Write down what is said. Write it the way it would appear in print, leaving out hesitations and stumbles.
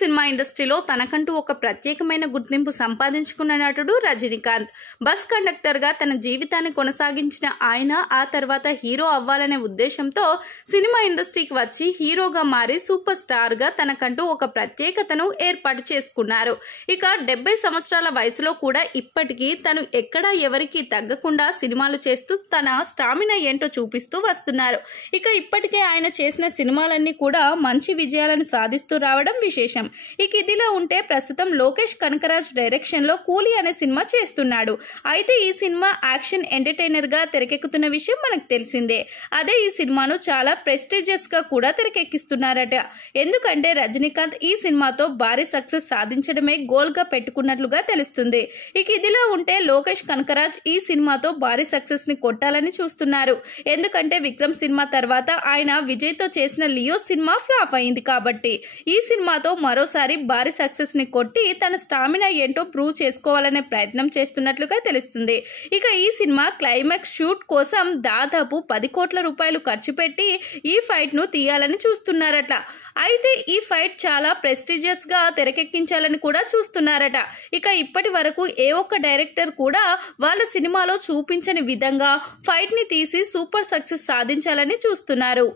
Cinema ఇండస్ట్రీలో తనకంటూ ఒక ప్రత్యేకమైన గుర్తింపు సంపాదించుకున్న నటుడు రజనీకాంత్. బస్ కండక్టర్ గా తన జీవితాన్ని కొనసాగించిన ఆయన ఆ తర్వాత హీరో అవ్వాలనే ఉద్దేశంతో సినిమా ఇండస్ట్రీకి వచ్చి హీరోగా మారి సూపర్ స్టార్ గా తనకంటూ ఒక ప్రత్యేకతను ఏర్పాటు చేసుకున్నారు. ఇక 70 సంవత్సరాల వయసులో కూడా ఇప్పటికీ తను ఎక్కడా ఎవరికి తగ్గకుండా సినిమాలు చేస్తూ తన స్టామినా ఏంటో చూపిస్తూ వస్తున్నారు. ఇక ఇప్పటికే ఆయన చేసిన సినిమాలన్నీ కూడా మంచి విజయాలను సాధిస్తూ రావడం విశేషం. ఇక ఇదిలా ఉంటే ప్రస్తుతం లోకేష్ కనకరాజ్ డైరెక్షన్ లో కూలీ అనే సినిమా చేస్తున్నాడు. అయితే ఈ సినిమా యాక్షన్ ఎంటర్టైనర్ గా తెరకెక్కుతున్న విషయం మనకు తెలిసిందే. అదే ఈ సినిమాను చాలా ప్రెస్టీజియస్ గా కూడా తెరకెక్కిస్తున్నారట. ఎందుకంటే రజనీకాంత్ ఈ సినిమాతో భారీ సక్సెస్ సాధించడమే గోల్ గా పెట్టుకున్నట్లుగా తెలుస్తుంది. ఇక ఇదిలా ఉంటే లోకేష్ కనకరాజ్ ఈ సినిమాతో భారీ సక్సెస్ ని కొట్టాలని చూస్తున్నారు. ఎందుకంటే విక్రమ్ సినిమా తర్వాత ఆయన విజయ్ తో చేసిన లియో సినిమా ఫ్లాప్ అయింది కాబట్టి ఈ సినిమాతో మరోసారి భారీ సక్సెస్ ని కొట్టి తన స్టామినా ఏంటో ప్రూవ్ చేసుకోవాలనే ప్రయత్నం చేస్తున్నట్లుగా తెలుస్తుంది. ఇక ఈ సినిమా క్లైమాక్స్ షూట్ కోసం దాదాపు 10 కోట్ల రూపాయలు ఖర్చు పెట్టి ఈ ఫైట్ ను తీయాలని చూస్తున్నారట. అయితే ఈ ఫైట్ చాలా ప్రెస్టీజియస్ గా తెరకెక్కించాలని కూడా చూస్తున్నారట. ఇక ఇప్పటి వరకు ఏ ఒక్క డైరెక్టర్ కూడా వాళ్ళ సినిమాలో చూపించని విధంగా ఫైట్ ని తీసి సూపర్ సక్సెస్ సాధించాలని చూస్తున్నారు.